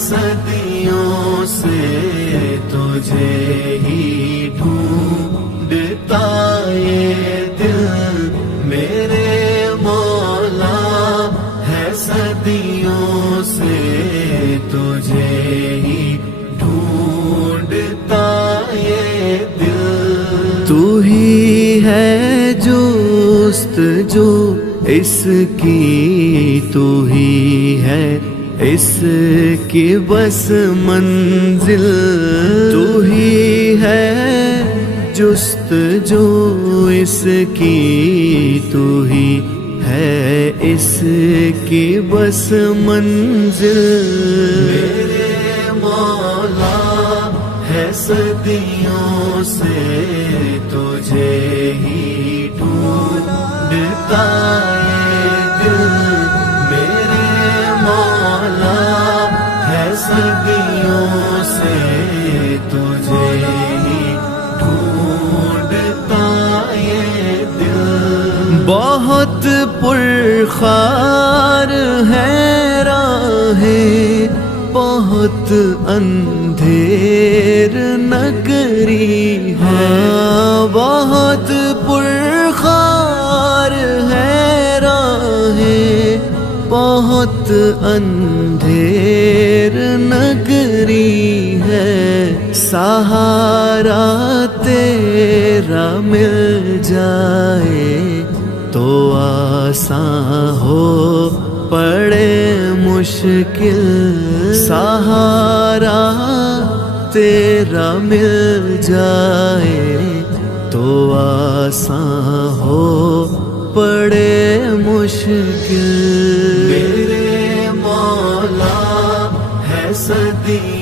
صدیوں سے تجھے ہی ڈھونڈتا یہ دل میرے مولا ہے، صدیوں سے تجھے ہی ڈھونڈتا یہ دل۔ تو ہی ہے جستجو اس کی، تو ہی ہے اس کی بس منزل، تو ہی ہے جستجو اس کی، تو ہی ہے اس کی بس منزل۔ میرے مولا ہے صدیوں سے تجھے ہی ڈھونڈتا یہ دل، میرے مولا ہے صدیوں سے تجھے ہی ڈھونڈتا یہ دل۔ بہت پرخار ہے راہیں، بہت اندھیر نگری ہے، بہت پرخار ہے راہیں، بہت اندھیر نگری ہے۔ سہارا تیرا مل جائے تو آسان ہو پڑے مشکل، سہارا تیرا مل جائے تو آسان ہو پڑے مشکل۔ میرے مولا ہے صدیوں